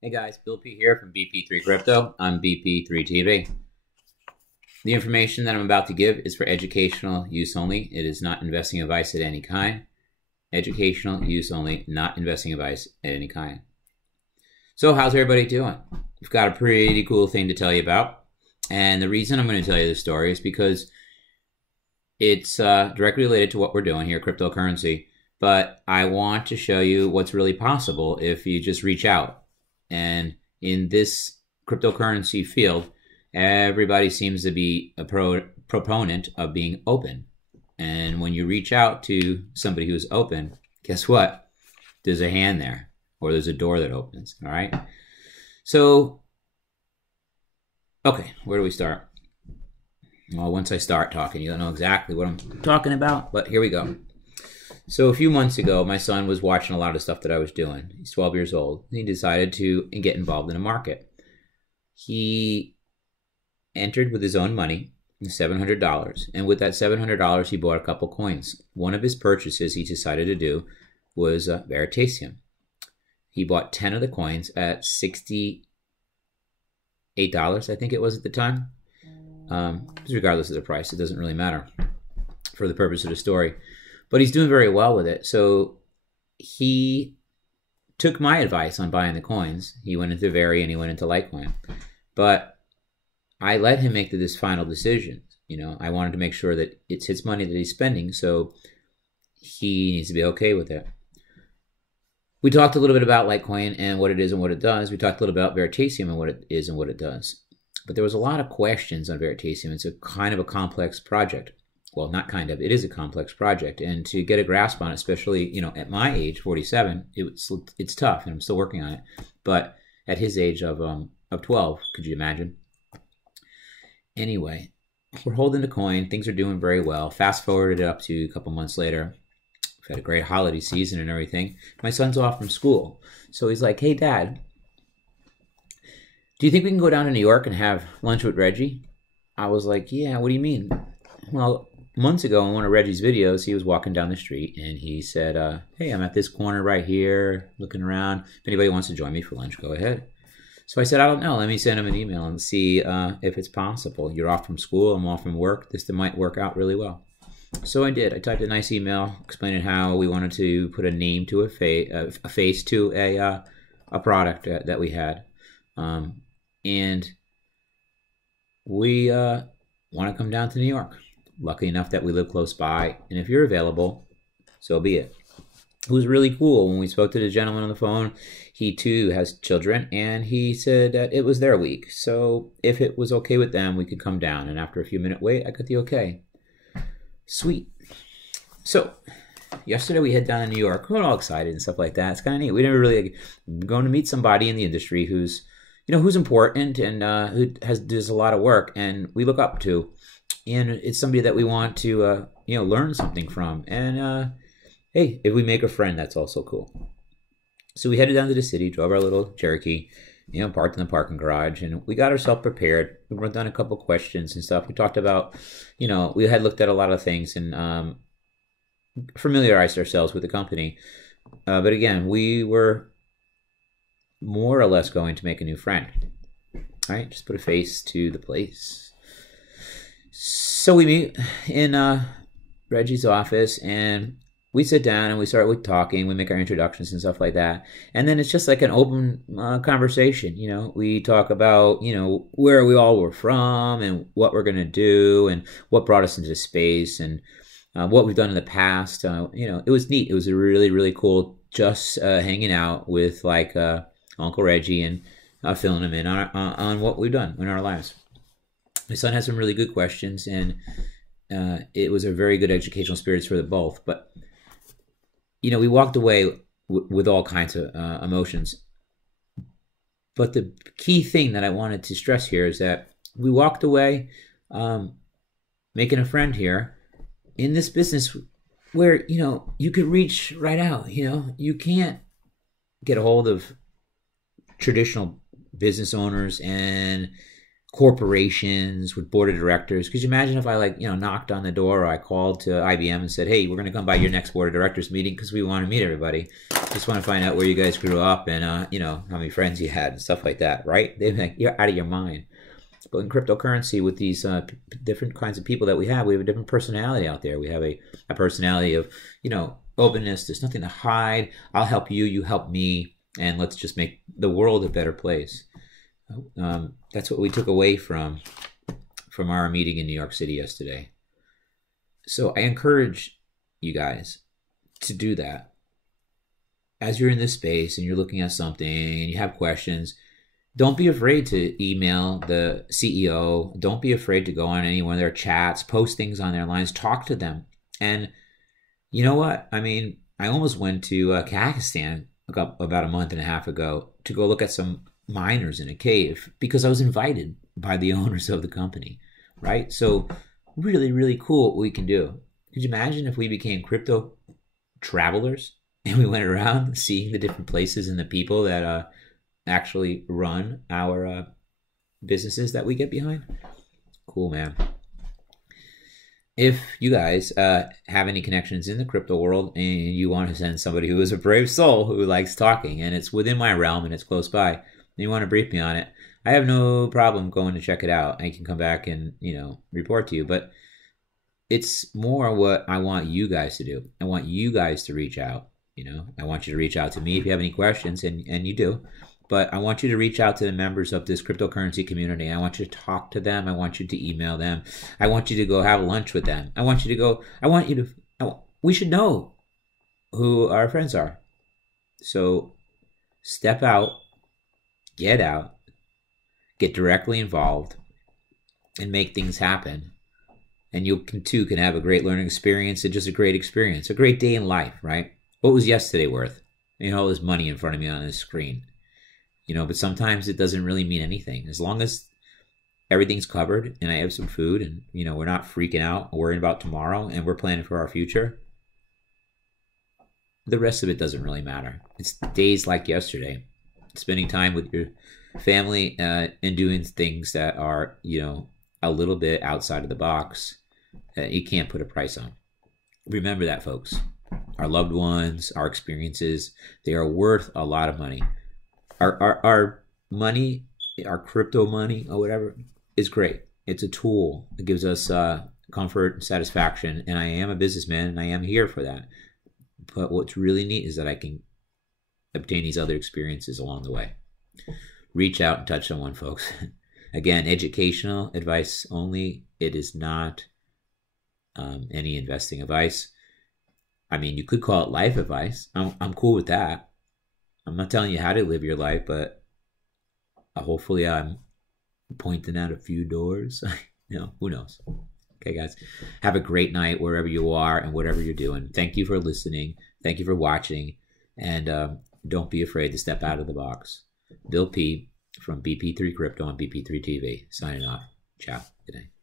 Hey guys, Bill P here from BP3 Crypto. I'm BP3 TV. The information that I'm about to give is for educational use only. It is not investing advice of any kind. Educational use only, not investing advice at any kind. So how's everybody doing? We've got a pretty cool thing to tell you about. And the reason I'm going to tell you this story is because it's directly related to what we're doing here, cryptocurrency. But I want to show you what's really possible if you just reach out. And in this cryptocurrency field, everybody seems to be a proponent of being open. And when you reach out to somebody who's open, guess what? There's a hand there, or there's a door that opens, all right? So, okay, where do we start? Well, once I start talking, you don't know exactly what I'm talking about, but here we go. So a few months ago, my son was watching a lot of stuff that I was doing. He's 12 years old. He decided to get involved in a market. He entered with his own money, $700. And with that $700, he bought a couple coins. One of his purchases he decided to do was Veritaseum. He bought 10 of the coins at $68, I think it was at the time. Regardless of the price, it doesn't really matter for the purpose of the story. But he's doing very well with it. So he took my advice on buying the coins. He went into Veri and he went into Litecoin. But I let him make this final decision. You know, I wanted to make sure that it's his money that he's spending, so he needs to be okay with it. We talked a little bit about Litecoin and what it is and what it does. We talked a little about Veritaseum and what it is and what it does. But there was a lot of questions on Veritaseum. It's a kind of a complex project. Well, not kind of, it is a complex project. And to get a grasp on it, especially, you know, at my age, 47, it's tough, and I'm still working on it. But at his age of 12, could you imagine? Anyway, we're holding the coin. Things are doing very well. Fast forwarded up to a couple months later. We've had a great holiday season and everything. My son's off from school. So he's like, hey, Dad, do you think we can go down to New York and have lunch with Reggie? I was like, yeah, what do you mean? Well, months ago in one of Reggie's videos, he was walking down the street and he said, hey, I'm at this corner right here, looking around. If anybody wants to join me for lunch, go ahead. So I said, I don't know. Let me send him an email and see if it's possible. You're off from school, I'm off from work. This might work out really well. So I did. I typed a nice email explaining how we wanted to put a name to a face to a product that we had. And we want to come down to New York. Lucky enough that we live close by, and if you're available, so be it. It was really cool when we spoke to the gentleman on the phone. He too has children, and he said that it was their week. So if it was okay with them, we could come down. And after a few minute wait, I got the okay. Sweet. So yesterday we head down to New York. We're all excited and stuff like that. It's kind of neat. We never really going to meet somebody in the industry who's, you know, who's important and who does a lot of work, and we look up to. And it's somebody that we want to, you know, learn something from. And, hey, if we make a friend, that's also cool. So we headed down to the city, drove our little Cherokee, you know, parked in the parking garage, and we got ourselves prepared. We wrote down a couple questions and stuff. We talked about, you know, we had looked at a lot of things and familiarized ourselves with the company. But again, we were more or less going to make a new friend. All right, just put a face to the place. So we meet in Reggie's office, and we sit down and we start with talking. We make our introductions and stuff like that. And then it's just like an open conversation. You know, we talk about, you know, where we all were from and what we're going to do and what brought us into space and what we've done in the past. You know, it was neat. It was really, really cool just hanging out with like Uncle Reggie and filling him in on what we've done in our lives. My son had some really good questions, and it was a very good educational experience for them both. But, you know, we walked away with all kinds of emotions. But the key thing that I wanted to stress here is that we walked away making a friend here in this business where, you know, you could reach right out. You know, you can't get a hold of traditional business owners and corporations with board of directors. Could you imagine if I knocked on the door, or I called to IBM and said, hey, we're going to come by your next board of directors meeting because we want to meet everybody. Just want to find out where you guys grew up and, how many friends you had and stuff like that, right? They'd be like, you're out of your mind. But in cryptocurrency, with these different kinds of people that we have a different personality out there. We have a personality of, openness. There's nothing to hide. I'll help you, you help me, and let's just make the world a better place. That's what we took away from our meeting in New York City yesterday. So I encourage you guys to do that. As you're in this space and you're looking at something and you have questions, don't be afraid to email the CEO. Don't be afraid to go on any one of their chats, post things on their lines, talk to them. And you know what? I mean, I almost went to Kazakhstan about a month and a half ago to go look at some miners in a cave because I was invited by the owners of the company, right? So really, really cool what we can do. Could you imagine if we became crypto travelers and we went around seeing the different places and the people that actually run our businesses that we get behind? Cool, man. If you guys have any connections in the crypto world and you want to send somebody who is a brave soul who likes talking and it's within my realm and it's close by, and you want to brief me on it, I have no problem going to check it out. I can come back and, report to you. But it's more what I want you guys to do. I want you guys to reach out. I want you to reach out to me if you have any questions, and you do. But I want you to reach out to the members of this cryptocurrency community. I want you to talk to them. I want you to email them. I want you to go have lunch with them. We should know who our friends are. So step out, get directly involved, and make things happen. And you too can have a great learning experience and just a great experience, a great day in life, right? What was yesterday worth? All this money in front of me on this screen. But sometimes it doesn't really mean anything. As long as everything's covered and I have some food and, we're not freaking out, worrying about tomorrow, and we're planning for our future, the rest of it doesn't really matter. It's days like yesterday, spending time with your family and doing things that are, a little bit outside of the box that you can't put a price on. Remember that, folks. Our loved ones, our experiences, they are worth a lot of money. Our money, our crypto money or whatever, is great. It's a tool. It gives us comfort and satisfaction. And I am a businessman and I am here for that. But what's really neat is that I can obtain these other experiences along the way. Reach out and touch someone, folks. Again, educational advice only. It is not any investing advice. I mean, you could call it life advice. I'm cool with that. I'm not telling you how to live your life, but hopefully I'm pointing out a few doors. Who knows? Okay, guys. Have a great night wherever you are and whatever you're doing. Thank you for listening. Thank you for watching. And don't be afraid to step out of the box. Bill P. from BP3 Crypto on BP3 TV. Signing off. Ciao. Good night.